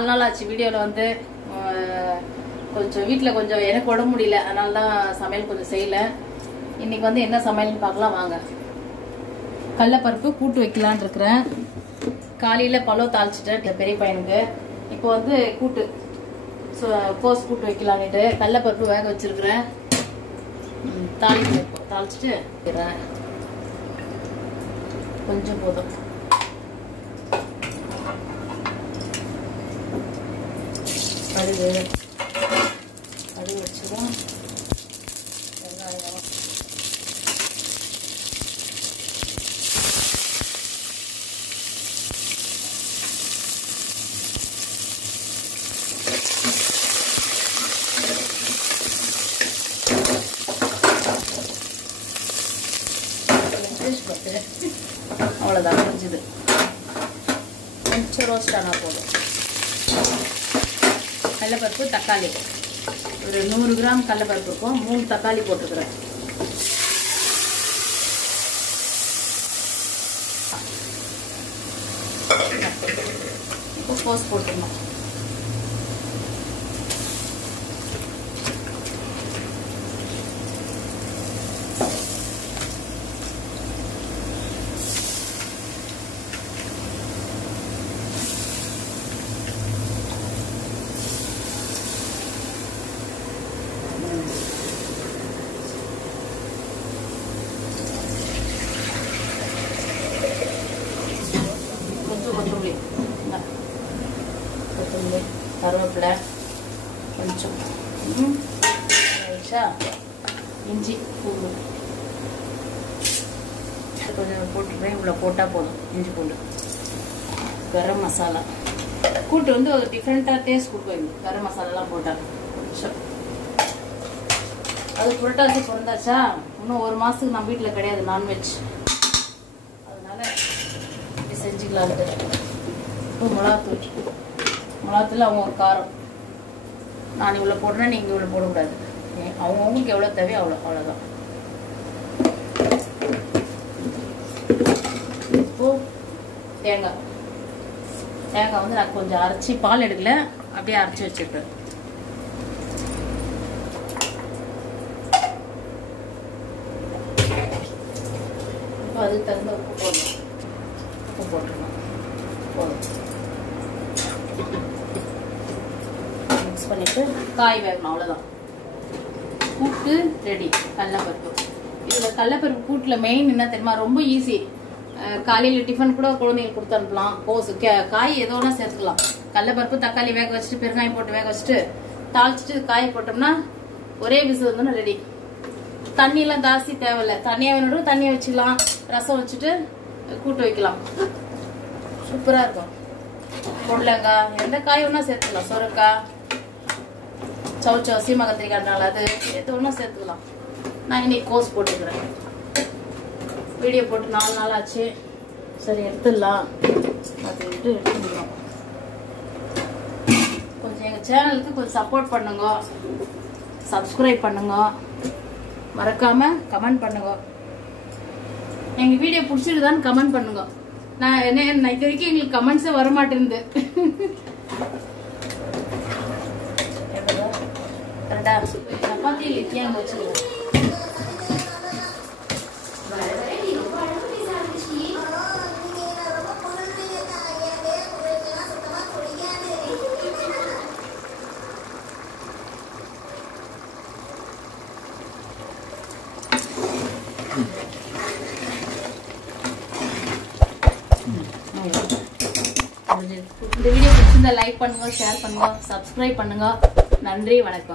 4 நாள் ஆச்சு வீடியோவில் வந்து கொஞ்சம் வீட்டில் கொஞ்சம் எனக்கு உடம்பு முடியல, அதனால தான் சமையல் கொஞ்சம் செய்யலை. இன்னைக்கு வந்து என்ன சமையல்னு பார்க்கலாம் வாங்க. கடலைப்பருப்பு கூட்டு வைக்கலான் இருக்கிறேன். காலையில் பழம் தாளிச்சிட்டேன் பெரிய பையனுக்கு. இப்போ வந்து கூட்டு கோஸ் கூட்டு வைக்கலான்ட்டு கடலைப்பருப்பு வேக வச்சிருக்கிறேன். தாளிச்சிட்டு கொஞ்சம் போதும். கடுகு வச்சுடும். வெங்காயம், அவ்வளோதான் முடிஞ்சுது. கொஞ்சம் ரோஸ்ட் ஆனால் போதும். கடலைப்பருப்பு தக்காளி ஒரு 100 கிராம் கடலைப்பருப்பு இருக்கும். 3 தக்காளி போட்டுக்கிறேன். இப்போ கோஸ் போட்டுக்கணும். கொத்தமல்லி, கருவேப்பிலை, கொஞ்சம் இஞ்சி பூண்டு கொஞ்சம் போட்டுருவேன். இவ்வளோ போட்டால் போதும். இஞ்சி பூண்டு, கரம் மசாலா. கூட்டு வந்து ஒரு டிஃப்ரெண்ட்டாக டேஸ்ட் கொடுக்கும் கரம் மசாலாலாம் போட்டால். கொஞ்சம் அது புரட்டாசி பிறந்தாச்சா, இன்னும் 1 மாதத்துக்கு நம்ம வீட்டில் கிடையாது நான்வெஜ், அதனால இப்படி செஞ்சுக்கலான்ட்டு. இப்போ மிளகாத்தூள் அவங்க ஒரு காரம். நான் இவ்வளோ போடுறேன், நீங்கள் இவ்வளோ போடக்கூடாது. அவங்கவுங்களுக்கு எவ்வளோ தேவையோ அவ்வளோதான். இப்போ தேங்காய் வந்து நான் கொஞ்சம் அரைச்சி, பால் எடுக்கல, அப்படியே அரைச்சி வச்சுருப்பேன். இப்போ அதுக்கு தகுந்த உப்பு போடணும். உப்பு போட்டுருணும் போதும். மிக்ஸ் பண்ணிட்டு காய் வேகணும், அவ்வளோதான். கூட்டு ரெடி. கடலைப்பருப்பு. இதில் கடலைப்பருப்பு கூட்டில் மெயின் என்ன தெரியுமா, ரொம்ப ஈஸி. காலையில் டிஃபன் கூட குழந்தைங்களுக்கு கொடுத்து அனுப்பலாம். கோஸு காய் எதோ ஒன்றா சேர்த்துக்கலாம். கடலைப்பருப்பு தக்காளி வேக வச்சுட்டு பெருங்காயம் போட்டு வேக வச்சுட்டு தாளிச்சிட்டு காய் போட்டோம்னா ஒரே விசில் வந்து ரெடி. தண்ணியெல்லாம் ஜாஸ்தி தேவையில்லை. தண்ணியாக வேணும் தண்ணியை வச்சுக்கலாம். ரசம் வச்சுட்டு கூட்டு வைக்கலாம். சூப்பராக இருக்கும். பொடலங்காய் எந்த காய் ஒன்றா சேர்த்துக்கலாம். சொரக்காய், சவுச்சோ, சீமா கத்திரிக்காய்னால அது எது ஒன்றா சேர்த்துக்கலாம். நான் இன்னைக்கு கோஸ் போட்டுக்கிறேன். வீடியோ போட்டு 4 நாள் ஆச்சு. சரி எடுத்துடலாம் அப்படின்ட்டு எடுத்துக்கிறோம். கொஞ்சம் எங்கள் சேனலுக்கு கொஞ்சம் சப்போர்ட் பண்ணுங்க, சப்ஸ்கிரைப் பண்ணுங்க, மறக்காம கமெண்ட் பண்ணுங்க. எங்கள் வீடியோ பிடிச்சிருதான்னு கமெண்ட் பண்ணுங்க. நான் இது வரைக்கும் எங்களுக்கு கமெண்ட்ஸே வரமாட்டேருந்து. சப்பாத்தி லித்தியாங்க வச்சுருவோம். இந்த வீடியோ பிடிச்சிருந்தா லைக் பண்ணுங்க, ஷேர் பண்ணுங்க, சப்ஸ்கிரைப் பண்ணுங்க. நன்றி, வணக்கம்.